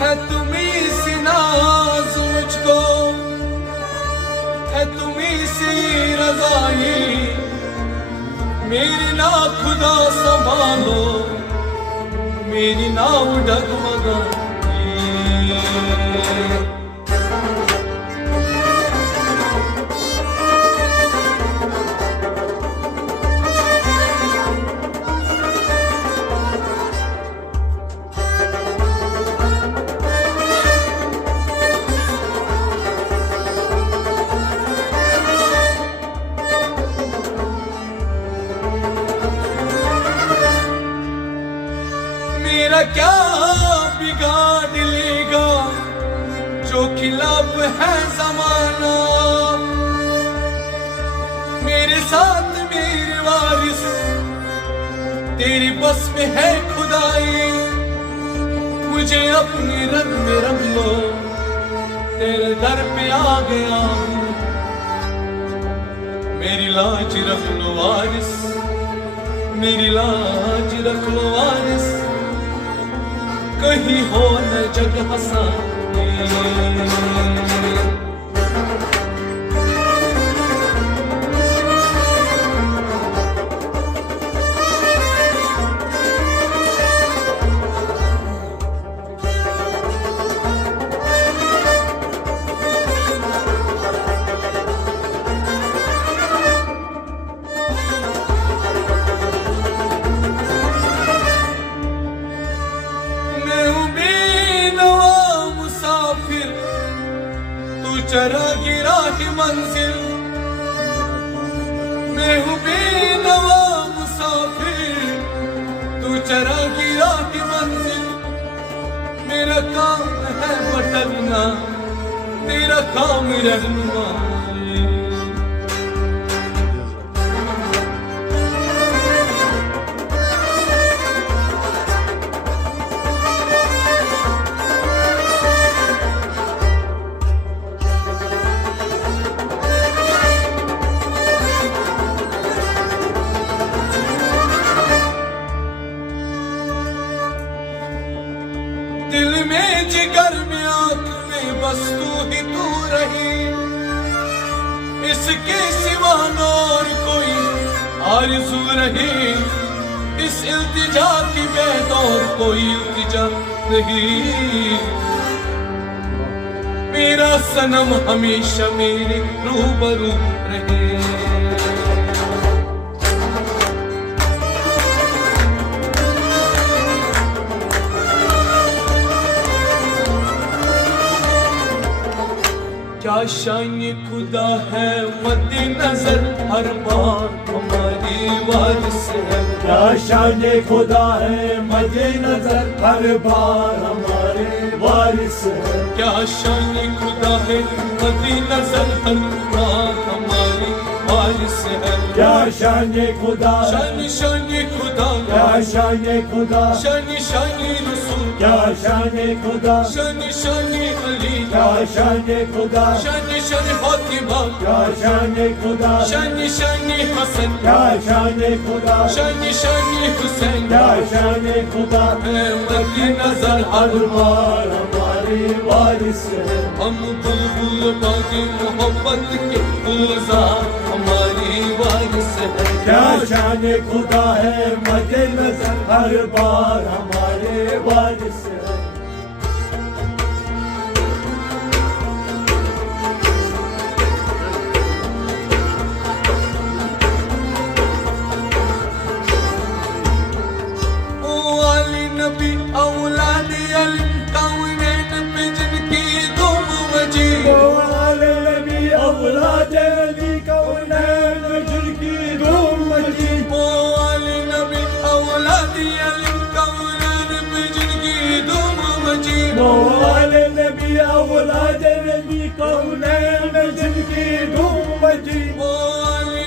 ہے تمہیں سی ناز مجھ کو، ہے تمہیں سی رضائی، میری نا خدا سنبھالو، میری ناؤ ڈگمگائی۔ میرا کیا بگاڑ لے گا جو خلاف ہے زمانہ، میرے ساتھ میرے وارث تیری بس میں ہے خدائی، مجھے اپنی رنگ میں رنگ لو، تیرے در پہ آ گیا ہوں، میری لاج رکھ لو وارث، میری لاج رکھ لو وارث، کہیں ہو نہ جگ ہسائی۔ چرا گرا کی منزل، میں ہوں بے نوا مسافر، تو چرا گرا کی منزل، میرا کام ہے بٹلنا، تیرا کام رہنمائی۔ دل میں جگر میں آنکھ میں بس تو ہی تو رہی، اس کے سوا اور کوئی آرزو رہی، اس التجا کی بید اور کوئی التجا نہیں، میرا صنم ہمیشہ میرے روبرو رہے۔ کیا شان خدا ہے مد نظر ہر بار ہماری وارث ہے، کیا شان خدا ہے مد نظر ہر بار ہمارے وارث ہے، کیا شان خدا ہے مد نظر ہر بار ہماری وارث ہے، کیا شان خدا، شان شان خدا، کیا شان خدا، شان شان رسول، کیا شان خدا، شان شان علی، کیا شان خدا، شان شان فاطمہ، کیا شان خدا، شان شان حسن، کیا شان خدا، شان شان حسین، کیا شان خدا ہے مد نظر ہر بار ہمارے وارث ہے، ہم بلبل باغ محبت کے گلزار ہماری وارث ہے، کیا شان خدا ہے مد نظر ہر بار ہمارے وارث ہے۔ نبی اولاد علی کونین پہ جن کی دھوم مچی، نبی اولاد علی کونین پہ جن کی دھوم مچی، نبی اولاد علی کونین پہ جن کی دھوم مچی، نبی اولاد علی کونین پہ جن کی دھوم مچی،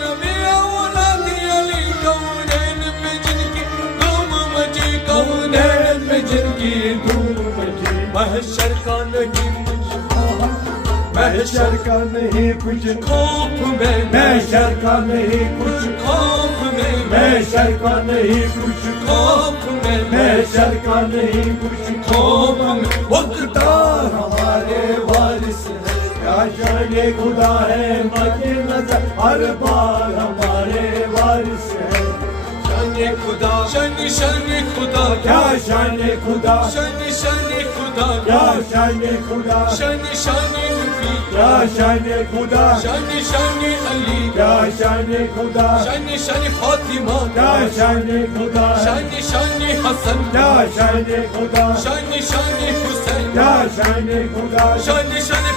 نبی اولاد علی کونین پہ جن کی دھوم مچی، کونین پہ جن کی دھوم مچی، محشر کا نہیں محشر کا نہیں کچھ خوف میں، محشر کا نہیں کچھ خوف میں، محشر کا نہیں کچھ خوف میں، محشر کا نہیں کچھ خوف میں، وہ خدا ہے مد نظر ہر بار ہمارے وارث ہے شان خدا شان خدا کیا شان خدا شان خدا کیا شان خدا شان نبی کیا شان خدا شان علی کیا شان خدا شان فاطمہ کیا شان خدا شان حسن کیا شان خدا شان حسین کیا شان خدا شان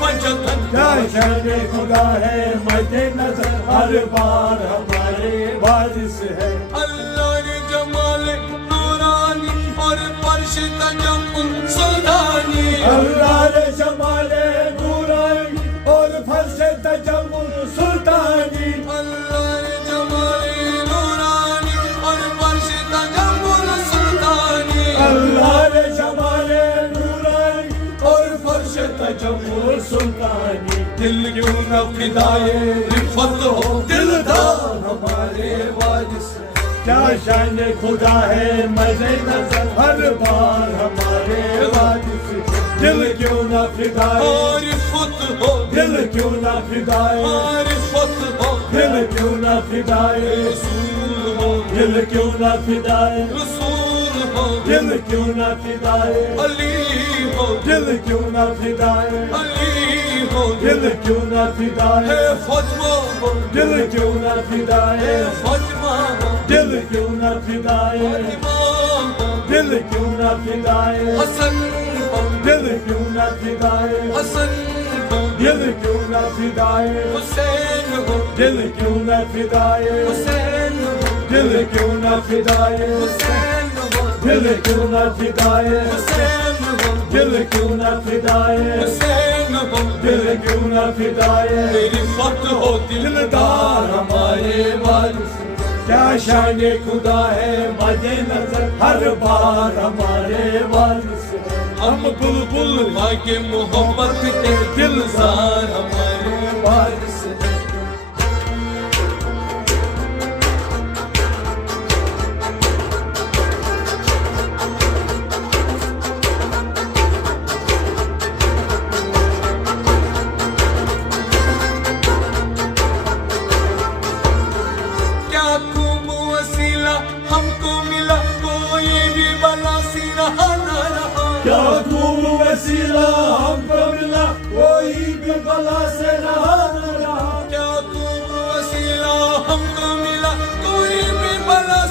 پنجتن کیا شان خدا ہے مد نظر ہر بار ہمارے وارث ہے اللہ نے جمال نورانی اور فرش تجمل سلطانی اللہ نے جمال نورانی اور فرش تجمل سلطانی اللہ نے جمال نورانی اور فرش تجمل سلطانی اللہ نے جمال نورانی اور فرش تجمل سلطانی دل کیوں نہ فدائے رفت ہو دلدار ہمارے وارث ہے کیا شان خدا ہے مد نظر ہر بار ہمارے وارث ہے دل کیوں نہ فدائے رفت ہو دل کیوں نہ فدائے رفت ہو دل کیوں نہ فدائے رسول ہو دل کیوں نہ فدائے رسول ہو دل کیوں نہ فدائے علی ہو دل کیوں نہ فدائے علی ہو دل کیوں نہ فدائے فاطمہ ہو دل کیوں نہ فدائے فاطمہ ہو دل کیوں نہ فدائے فاطمہ ہو دل کیوں نہ فدائے حسن ہو دل کیوں نہ فدائے حسن ہو دل کیوں نہ فدائے حسین ہو دل کیوں نہ فدائے حسین ہو دل کیوں نہ فدائے حسین ہو دل کیوں نہ فدائے حسین ہو دل کیوں نہ فدائے حسین ہو دل کیوں نہ فدائے میری فتح ہو دلدار ہمارے وارث کیا شان خدا ہے مد نظر ہر بار ہمارے وارث ہے ہم بلبل کے محبت کے دلدار ہمارے وارث ہے کیا خوب وسیلہ ہم کو ملا کوئی بھی بلا سے رہا نہ رہا کیا خوب وسیلہ ہم کو ملا کوئی بھی بلا سے رہا نہ رہا کیا خوب وسیلہ ہم کو ملا کوئی بھی بلا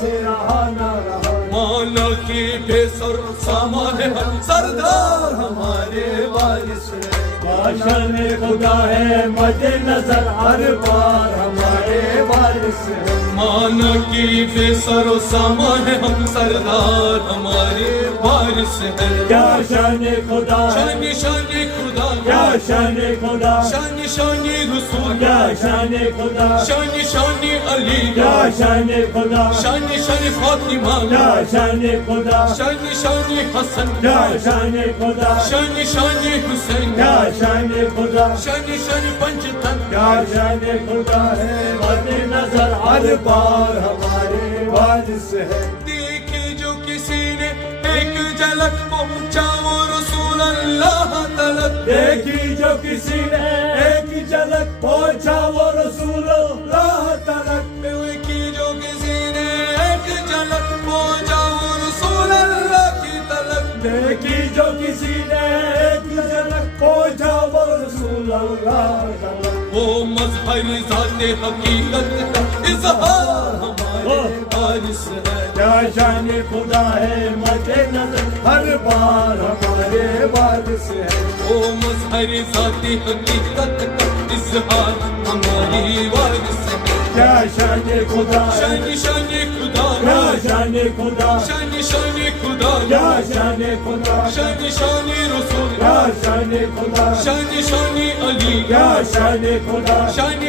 سے رہا نہ رہا مولا کی بے سر سامان ہم سردار ہمارے وارث ہے شان خدا ہے مد نظر ہر بار ہمارے وارث ہے مولا کی بے سر و سامان ہم سردار ہمارے وارث ہے کیا شان خدا ہے شان خدا کیا شان خدا شان رسول کیا شان خدا شان علی کیا شان خدا شان فاطمہ کیا شان خدا شان حسن کیا شان خدا شان حسین کیا شان خدا شان پنجتن کیا شان خدا ہے مد نظر ہر بار ہمارے وارث ہے دیکھے جو کسی نے ایک جھلک پہنچا وہ رسول اللہ تلک دیکھی جو کسی نے ایک جھلک پہنچا وہ رسول اللہ تلک دیکھی جو کسی نے ایک جھلک پہنچا وہ رسول اللہ کی تلک دیکھی جو کسی نے ایک جھلک پہنچا وہ رسول اللہ تلک وہ مظہر ذات حقیقت کا اظہار ہمارے وارث ہے کیا شان خدا ہے مد نظر ہر بار ہمارے وارث ہے وہ مظہر ذات حقیقت کا اظہار ہماری وارث ہے کیا شان خدا ہے شان خدا کیا شان خدا شان خدا کیا شان خدا شان رسول کیا شان خدا شان علی کیا شان خدا شان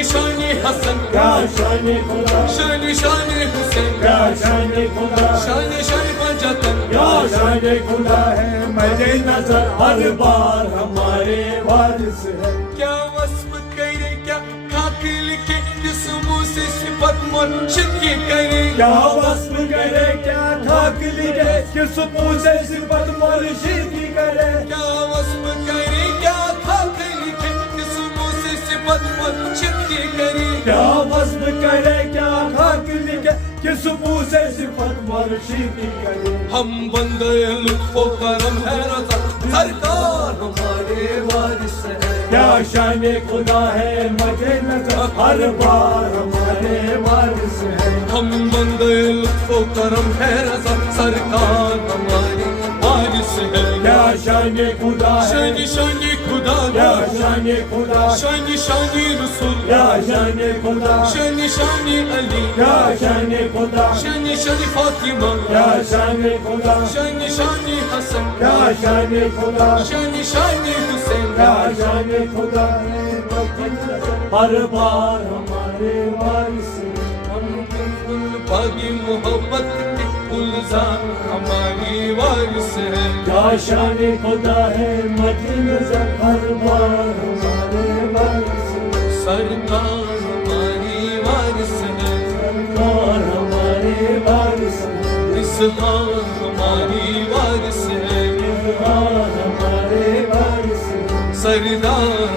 حسن کیا شان خدا شان حسین کیا شان خدا شان پنجتن کیا شان خدا ہے مد نظر ہر بار ہمارے وارث ہے کیا وصف کرے کیا خاک لکھے جسموں سے صفت مرشد کی کرے کیا وصف کرے کیا خاک لکھے کس منہ سے صفت مرشد کی کرے کیا وصف کرے کیا خاک لکھے کس منہ سے صفت مرشد کی کرے کیا وصف کرے کیا خاک لکھے کس منہ سے صفت مرشد کی کرے ہم بندے لطف و کرم ہے رضا سرکار ہمارے وارث ہے کیا شان خدا ہے مد نظر ہر بار ہمارے وارث ہے ہم بندے لطف و کرم ہے رضا سرکار ہمارے وارث ہے کیا شان خدا ہے شان شان خدا کیا شان خدا شان شان رسول کیا شان خدا شان شان علی کیا شان خدا شان شان فاطمہ کیا شان خدا شان شان حسن کیا شان خدا شان شان حسین کیا شان خدا ہر بار ہمارے وارث ہم بالکل باغی محبت کے گلزار ہماری وارث ہے کیا شان خدا ہے مد نظر ہر بار ہمارے وارث سرکار ہماری وارث ہے سرکار ہمارے وارث اظہار ہماری وارث ہے ہمارے وارث سردار